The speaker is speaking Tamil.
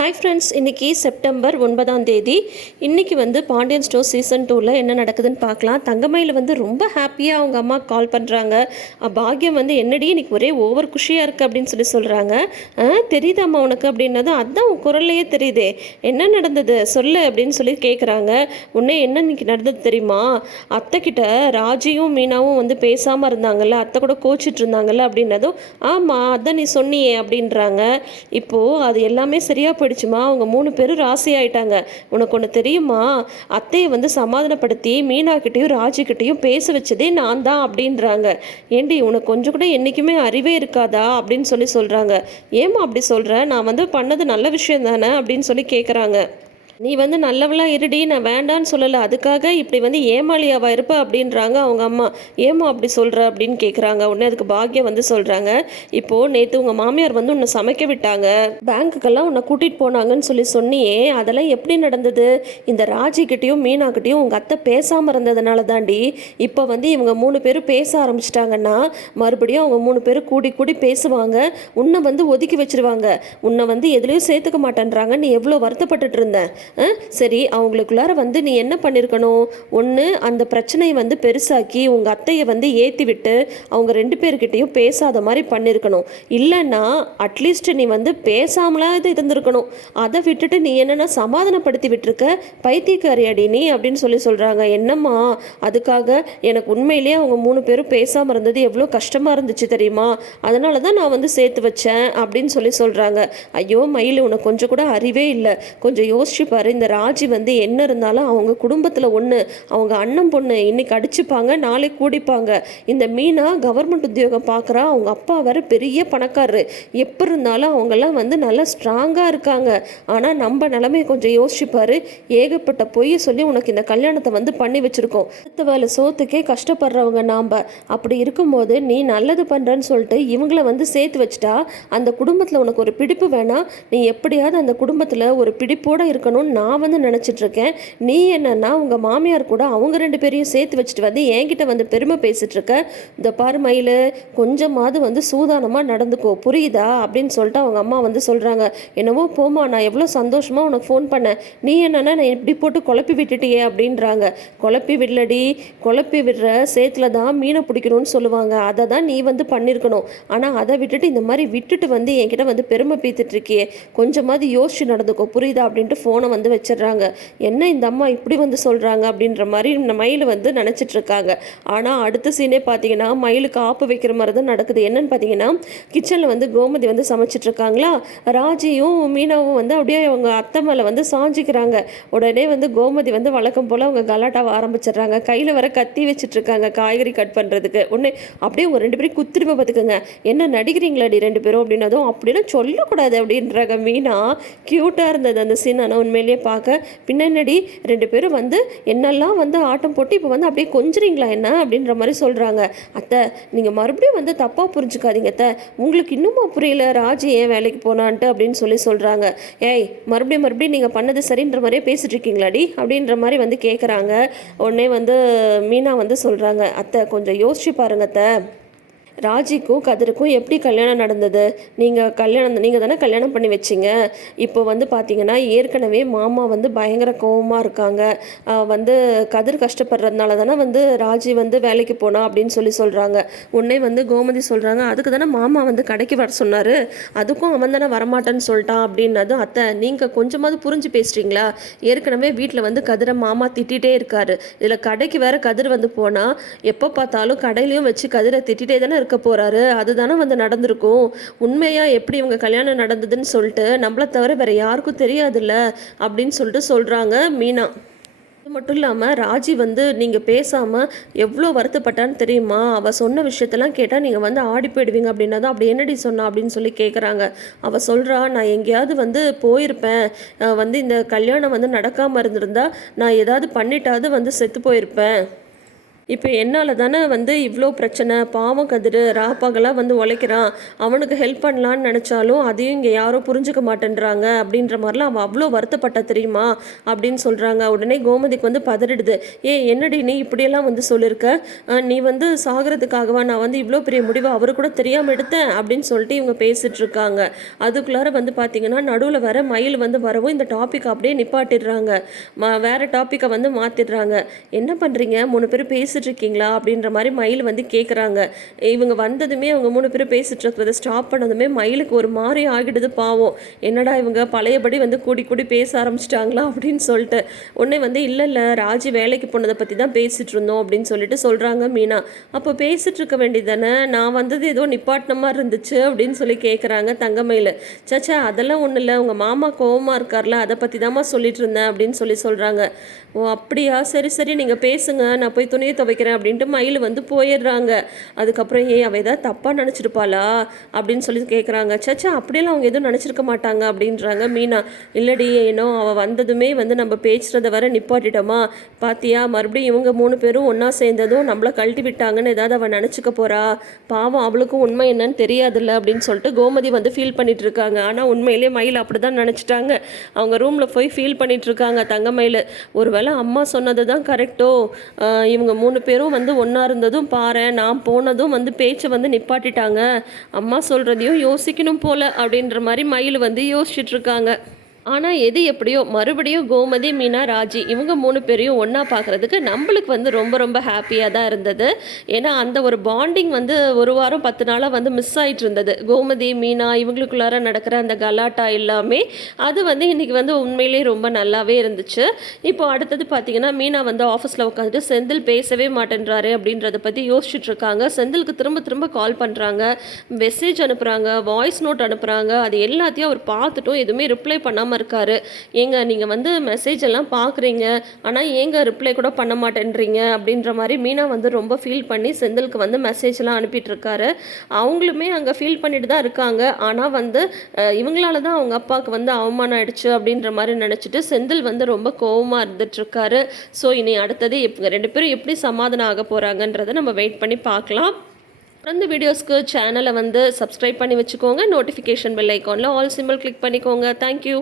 ஹாய் ஃப்ரெண்ட்ஸ் இன்றைக்கி செப்டம்பர் ஒன்பதாம் தேதி. இன்றைக்கி வந்து பாண்டியன் ஸ்டோர் சீசன் டூவில் என்ன நடக்குதுன்னு பார்க்கலாம். தங்கமயில் வந்து ரொம்ப ஹாப்பியாக அவங்க அம்மா கால் பண்ணுறாங்க பாக்யம் வந்து என்னடி இன்னைக்கு ஒரே ஓவர் குஷியாக இருக்குது அப்படின்னு சொல்லி சொல்கிறாங்க தெரியுதாம்மா உனக்கு அப்படின்னதும் அதுதான் உன் குரல்லையே தெரியுதே. என்ன நடந்தது? சொல்லு அப்படின்னு சொல்லி கேட்குறாங்க உன்னே என்ன இன்னைக்கு நடந்தது தெரியுமா? அத்தைக்கிட்ட ராஜியும் மீனாவும் வந்து பேசாமல் இருந்தாங்கல்ல அத்தை கூட கோச்சிட்டு இருந்தாங்கல்ல அப்படின்னதும் ஆமாம் அதான் நீ சொன்னியே அப்படின்றாங்க. இப்போது அது எல்லாமே சரியாக போயிடுச்சுமா அவங்க மூணு பேரும் ராசி ஆயிட்டாங்க. உனக்கு ஒன்று தெரியுமா? அத்தையை வந்து சமாதானப்படுத்தி மீனாக்கிட்டேயும் ராஜிக்கிட்டையும் பேச வச்சதே நான் தான் அப்படின்றாங்க. ஏண்டி உனக்கு கொஞ்சம் கூட என்றைக்குமே அறிவே இருக்காதா? அப்படின்னு சொல்லி சொல்கிறாங்க ஏம்மா அப்படி சொல்கிறேன் நான் வந்து பண்ணது நல்ல விஷயம் தானே? அப்படின்னு சொல்லி கேட்குறாங்க நீ வந்து நல்லவளா இருடி நான் வேண்டான்னு சொல்லலை. அதுக்காக இப்படி வந்து ஏமாளியாவா இருப்ப அப்படின்றாங்க அவங்க அம்மா. ஏமா அப்படி சொல்கிற அப்படின்னு கேட்குறாங்க உடனே அதுக்கு பாக்கியம் வந்து சொல்கிறாங்க இப்போது நேற்று உங்கள் மாமியார் வந்து உன்னை சமைக்க விட்டாங்க. பேங்க்குக்கெல்லாம் உன்னை கூட்டிகிட்டு போனாங்கன்னு சொல்லி சொன்னியே. அதெல்லாம் எப்படி நடந்தது? இந்த ராஜிக்கிட்டேயும் மீனாக்கிட்டேயும் உங்கள் அத்தை பேசாமல் இருந்ததுனால தாண்டி இப்போ வந்து இவங்க மூணு பேரும் பேச ஆரம்பிச்சிட்டாங்கன்னா மறுபடியும் அவங்க மூணு பேரும் கூடி கூடி பேசுவாங்க. உன்னை வந்து ஒதுக்கி வச்சிருவாங்க. உன்னை வந்து எதுலேயும் சேர்த்துக்க மாட்டேன்றாங்க. நீ எவ்வளோ வருத்தப்பட்டுட்டு இருந்தேன் சரி அவங்களுக்குள்ளார வந்து நீ என்ன பண்ணியிருக்கணும் ஒன்று அந்த பிரச்சனையை வந்து பெருசாக்கி உங்கள் அத்தையை வந்து ஏற்றி விட்டு அவங்க ரெண்டு பேர்கிட்டையும் பேசாத மாதிரி பண்ணியிருக்கணும் இல்லைன்னா அட்லீஸ்ட் நீ வந்து பேசாமலாவது இருந்திருக்கணும். அதை விட்டுட்டு நீ என்னென்னா சமாதானப்படுத்தி விட்டுருக்க? பைத்தியக்காரி அடி நீ அப்படின்னு சொல்லி சொல்கிறாங்க என்னம்மா? அதுக்காக எனக்கு உண்மையிலேயே அவங்க மூணு பேரும் பேசாமல் இருந்தது எவ்வளோ கஷ்டமாக இருந்துச்சு தெரியுமா? அதனால தான் நான் வந்து சேர்த்து வச்சேன் அப்படின்னு சொல்லி சொல்கிறாங்க ஐயோ மயில் உனக்கு கொஞ்சம் கூட அறிவே இல்லை. கொஞ்சம் யோசிச்சு பாரு இந்த ராஜி வந்து என்ன இருந்தாலும் அவங்க குடும்பத்தில் ஒன்று அவங்க அண்ணன் பொண்ணு இன்னைக்கு அடிச்சுப்பாங்க நாளைக்கு கூடிப்பாங்க. இந்த மீனா கவர்மெண்ட் உத்தியோகம் பார்க்குறா அவங்க அப்பா வேறு பெரிய பணக்காரரு. எப்போ இருந்தாலும் அவங்கெல்லாம் வந்து நல்லா ஸ்ட்ராங்காக இருக்காங்க. ஆனால் நம்ம நிலமையை கொஞ்சம் யோசிச்சுப்பார். ஏகப்பட்ட பொய்யை சொல்லி உனக்கு இந்த கல்யாணத்தை வந்து பண்ணி வச்சுருக்கோம். அடுத்த வேலை சோத்துக்கே கஷ்டப்படுறவங்க நாம். அப்படி இருக்கும்போது நீ நல்லது பண்ணுறேன்னு சொல்லிட்டு இவங்கள வந்து சேர்த்து வச்சுட்டா அந்த குடும்பத்தில் உனக்கு ஒரு பிடிப்பு வேணாம். நீ எப்படியாவது அந்த குடும்பத்தில் ஒரு பிடிப்போடு இருக்கணும்னு நான் வந்து நினச்சிட்ருக்கேன். நீ என்னன்னா உங்கள் மாமியார் கூட அவங்க ரெண்டு பேரையும் சேர்த்து வச்சுட்டு வந்து என்கிட்ட வந்து பெருமை பேசிகிட்ருக்க இந்த பாரு மயில் கொஞ்சமாவது வந்து சூதானமாக நடந்துக்கோ. புரியுதா? அப்படின்னு சொல்லிட்டு அவங்க அம்மா வந்து சொல்கிறாங்க என்னவோ போமா நான் எவ்வளோ சந்தோஷமாக உனக்கு ஃபோன் பண்ணேன். நீ என்னன்னா நான் இப்படி போட்டு குழப்பி விட்டுட்டியே அப்படின்றாங்க. குழப்பி விடலடி. குழப்பி விடுற சேத்துல தான் மீனை பிடிக்கணும்னு சொல்லுவாங்க. அதை தான் நீ வந்து பண்ணியிருக்கணும் ஆனால் அதை விட்டுட்டு இந்த மாதிரி விட்டுட்டு வந்து என்கிட்ட வந்து பெருமை பீத்துட்ருக்கியே கொஞ்சமாவது யோசிச்சு நடந்துக்கோ. புரியுதா? அப்படின்ட்டு ஃபோனை வந்து வச்சிடுறாங்க. என்ன இந்த அம்மா இப்படி வந்து சொல்கிறாங்க அப்படின்ற மாதிரி இந்த மயில் வந்து நினச்சிட்டு இருக்காங்க. ஆனால் அடுத்த சீனே பார்த்தீங்கன்னா மயிலுக்கு ஆப்பு வைக்கிற மாதிரி தான் நடக்குது. என்னன்னு பார்த்தீங்கன்னா கிச்சனில் வந்து கோமதி வந்து சமைச்சிட்டு இருக்காங்களா? ராஜியும் மீனாவும் வந்து அப்படியே அவங்க அத்தை மேலே வந்து சாஞ்சிக்கிறாங்க. உடனே வந்து கோமதி வந்து வழக்கம் போல் அவங்க கலாட்டாவை ஆரம்பிச்சிடுறாங்க. கையில் வர கத்தி வச்சிட்டுருக்காங்க காய்கறி கட் பண்ணுறதுக்கு உடனே அப்படியே ஒரு ரெண்டு பேரும் குத்திருப்பை பார்த்துக்கோங்க. என்ன நடிக்கிறீங்களாடி ரெண்டு பேரும் அப்படின்னதும் அப்படிலாம் சொல்லக்கூடாது அப்படின்றாங்க. மீனா க்யூட்டாக இருந்தது அந்த சீன் ஆனால் உண்மையிலேயே பார்க்க. பின்னாடி ரெண்டு பேரும் வந்து என்னெல்லாம் வந்து ஆட்டம் போட்டு இப்போ வந்து அப்படியே கொஞ்சிறீங்களா என்ன அப்படின்ற மாதிரி சொல்கிறாங்க அத்தை நீங்கள் மறுபடியும் வந்து தப்பாக புரிஞ்சுக்காதீங்க அத்தை. உங்களுக்கு இன்னுமா புரியல ராஜி ஏன் வேலைக்கு போனான்ட்டு அப்படின்னு சொல்லி சொல்கிறாங்க ஏய் மறுபடியும் மறுபடியும் நீங்கள் பண்ணது சரின்ற மாதிரியே பேசிட்டு இருக்கீங்களாடி அப்படின்ற மாதிரி வந்து கேட்குறாங்க உடனே வந்து மீனா வந்து சொல்கிறாங்க அத்தை கொஞ்சம் யோசிச்சு பாருங்க அத்தை. ராஜிக்கும் கதிருக்கும் எப்படி கல்யாணம் நடந்தது? நீங்கள் கல்யாணம் நீங்கள் தானே கல்யாணம் பண்ணி வச்சிங்க. இப்போ வந்து பார்த்தீங்கன்னா ஏற்கனவே மாமா வந்து பயங்கர கோவமாக இருக்காங்க. வந்து கதிர் கஷ்டப்படுறதுனால தானே வந்து ராஜி வந்து வேலைக்கு போனா அப்படின்னு சொல்லி சொல்கிறாங்க உடனே வந்து கோமதி சொல்கிறாங்க அதுக்கு தானே மாமா வந்து கடைக்கு வர சொன்னார். அதுக்கும் அவன் தானே வரமாட்டேன்னு சொல்லிட்டான் அப்படின்னதும் அத்தை நீங்கள் கொஞ்சமாவது புரிஞ்சு பேசுகிறீங்களா ஏற்கனவே வீட்டில் வந்து கதிரை மாமா திட்டிகிட்டே இருக்காரு. இதில் கடைக்கு வேற கதிர் வந்து போனால் எப்போ பார்த்தாலும் கடையிலையும் வச்சு கதிரை திட்டிகிட்டே தானே இருக்கு இருக்க போகிறாரு அதுதானே வந்து நடந்திருக்கும். உண்மையாக எப்படி இவங்க கல்யாணம் நடந்ததுன்னு சொல்லிட்டு நம்மளை தவிர வேற யாருக்கும் தெரியாதுல்ல அப்படின்னு சொல்லிட்டு சொல்கிறாங்க மீனா. அது மட்டும் இல்லாமல் ராஜி வந்து நீங்கள் பேசாமல் எவ்வளோ வருத்தப்பட்டான்னு தெரியுமா? அவள் சொன்ன விஷயத்தெல்லாம் கேட்டால் நீங்கள் வந்து ஆடி போயிடுவீங்க அப்படின்னா தான் அப்படி என்னடி சொன்னா அப்படின்னு சொல்லி கேட்குறாங்க அவள் சொல்கிறா நான் எங்கேயாவது வந்து போயிருப்பேன். வந்து இந்த கல்யாணம் வந்து நடக்காமல் இருந்திருந்தா நான் ஏதாவது பண்ணிட்டாவது வந்து செத்து போயிருப்பேன். இப்போ என்னால் தானே வந்து இவ்வளோ பிரச்சனை பாவம் கதிர் ராப்பாகலாம் வந்து உழைக்கிறான். அவனுக்கு ஹெல்ப் பண்ணலான்னு நினச்சாலும் அதையும் இங்கே யாரும் புரிஞ்சுக்க மாட்டேன்றாங்க அப்படின்ற மாதிரிலாம் அவள் அவ்வளோ வருத்தப்பட்ட தெரியுமா? அப்படின்னு சொல்கிறாங்க உடனே கோமதிக்கு வந்து பதறிடுது. ஏ என்னடி நீ இப்படியெல்லாம் வந்து சொல்லியிருக்க நீ வந்து சாகிறதுக்காகவா? நான் வந்து இவ்வளோ பெரிய முடிவை? அவரு கூட தெரியாமல் எடுத்தேன். அப்படின்னு சொல்லிட்டு இவங்க பேசிகிட்டு இருக்காங்க. அதுக்குள்ளார வந்து பார்த்தீங்கன்னா நடுவில் வர மயில் வந்து வரவும் இந்த டாபிக் அப்படியே நிப்பாட்டிடுறாங்க. வேறு வேற டாப்பிக்கை வந்து மாற்றிடுறாங்க என்ன பண்ணுறீங்க மூணு பேர் பேசி இருக்கீங்களா அப்படின்ற மாதிரி மயில் வந்து கேட்குறாங்க இவங்க வந்ததுமே அவங்க மூணு பேரும் பேசிட்டு இருக்கிறத ஸ்டாப் பண்ணதுமே மயிலுக்கு ஒரு மாதிரி ஆகிடுது பாவம். என்னடா இவங்க பழையபடி வந்து கூடி கூடி பேச ஆரம்பிச்சிட்டாங்களா அப்படின்னு சொல்லிட்டு. உடனே வந்து இல்லை இல்லை ராஜி வேலைக்கு போனதை பற்றி தான் பேசிட்டு இருந்தோம் அப்படின்னு சொல்லிட்டு சொல்கிறாங்க மீனா. அப்போ பேசிட்டு இருக்க வேண்டியதானே நான் வந்தது ஏதோ நிப்பாட்டின மாதிரி இருந்துச்சு அப்படின்னு சொல்லி கேட்குறாங்க தங்கமயில் சச்சா அதெல்லாம் ஒன்றும் இல்லை. உங்கள் மாமா கோவமாக இருக்கார்ல அதை பற்றி தாம்மா சொல்லிட்டு இருந்தேன் அப்படின்னு சொல்லி சொல்கிறாங்க ஓ அப்படியா? சரி சரி நீங்கள் பேசுங்க. நான் போய் துணியை துவைக்கிறேன் அப்படின்ட்டு மயில் வந்து போயிடுறாங்க. அதுக்கப்புறம் ஏன் அவள் ஏதாவது தப்பாக நினச்சிருப்பாளா? அப்படின்னு சொல்லி கேட்குறாங்க சச்சா அப்படியெல்லாம் அவங்க எதுவும் நினச்சிருக்க மாட்டாங்க அப்படின்றாங்க மீனா. இல்லடி ஏனோ அவள் வந்ததுமே வந்து நம்ம பேசுகிறத வர நிப்பாட்டிட்டோமா? பாத்தியா மறுபடியும் இவங்க மூணு பேரும் ஒன்றா சேர்ந்ததும் நம்மளை கழட்டி விட்டாங்கன்னு ஏதாவது அவள் நினச்சிக்க போறா? பாவம் அவளுக்கும் உண்மை என்னன்னு தெரியாதுல்ல அப்படின்னு சொல்லிட்டு கோமதி வந்து ஃபீல் பண்ணிட்டு இருக்காங்க. ஆனால் உண்மையிலேயே மயில் அப்படி தான் நினச்சிட்டாங்க. அவங்க ரூமில் போய் ஃபீல் பண்ணிட்டு இருக்காங்க தங்கமயில் ஒருவேளை அம்மா சொன்னது தான் கரெக்டோ இவங்க மூணு மூணு பேரும் வந்து ஒன்றா இருந்ததும் பாரு நான் போனதும் வந்து பேச்சை வந்து நிப்பாட்டிட்டாங்க. அம்மா சொல்கிறதையும் யோசிக்கணும் போல அப்படின்ற மாதிரி மயில் வந்து யோசிச்சுட்ருக்காங்க ஆனால் எது எப்படியோ மறுபடியும் கோமதி மீனா ராஜி இவங்க மூணு பேரையும் ஒன்றா பார்க்குறதுக்கு நம்மளுக்கு வந்து ரொம்ப ரொம்ப ஹாப்பியாக தான் இருந்தது. ஏன்னா அந்த ஒரு பாண்டிங் வந்து ஒரு வாரம் பத்து நாளாக வந்து மிஸ் ஆகிட்டு இருந்தது. கோமதி மீனா இவங்களுக்குள்ளார நடக்கிற அந்த கலாட்டா எல்லாமே அது வந்து இன்றைக்கி வந்து உண்மையிலேயே ரொம்ப நல்லாவே இருந்துச்சு. இப்போ அடுத்தது பார்த்திங்கன்னா மீனா வந்து ஆஃபீஸில் உட்காந்துட்டு செந்தில் பேசவே மாட்டேன்றாரு அப்படின்றத பற்றி யோசிச்சுட்டு இருக்காங்க. செந்திலுக்கு திரும்ப திரும்ப கால் பண்ணுறாங்க மெசேஜ் அனுப்புகிறாங்க வாய்ஸ் நோட் அனுப்புகிறாங்க அது எல்லாத்தையும் அவர் பார்த்துட்டும் எதுவுமே ரிப்ளை பண்ணாமல் இருக்காரு. ஏங்க நீங்கள் வந்து மெசேஜ் எல்லாம் பார்க்குறீங்க ஆனால் ஏங்க ரிப்ளை கூட பண்ண மாட்டேன்றீங்க? அப்படின்ற மாதிரி மீனா வந்து ரொம்ப ஃபீல் பண்ணி செந்திலுக்கு வந்து மெசேஜ்லாம் அனுப்பிட்டுருக்காரு அவங்களுமே அங்கே ஃபீல் பண்ணிட்டு தான் இருக்காங்க. ஆனால் வந்து இவங்களால தான் அவங்க அப்பாவுக்கு வந்து அவமானம் ஆயிடுச்சு அப்படின்ற மாதிரி நினச்சிட்டு செந்தில் வந்து ரொம்ப கோவமாக இருந்துட்டு இருக்காரு. ஸோ இனி அடுத்தது இவங்க ரெண்டு பேரும் எப்படி சமாதானம் ஆக போகிறாங்கன்றதை நம்ம வெயிட் பண்ணி பார்க்கலாம். தொடர்ந்து வீடியோஸ்க்கு சேனலை வந்து சப்ஸ்கிரைப் பண்ணி வச்சுக்கோங்க. நோட்டிஃபிகேஷன் பெல் ஐக்கானில் ஆல் சிம்பிள் கிளிக் பண்ணிக்கோங்க. Thank you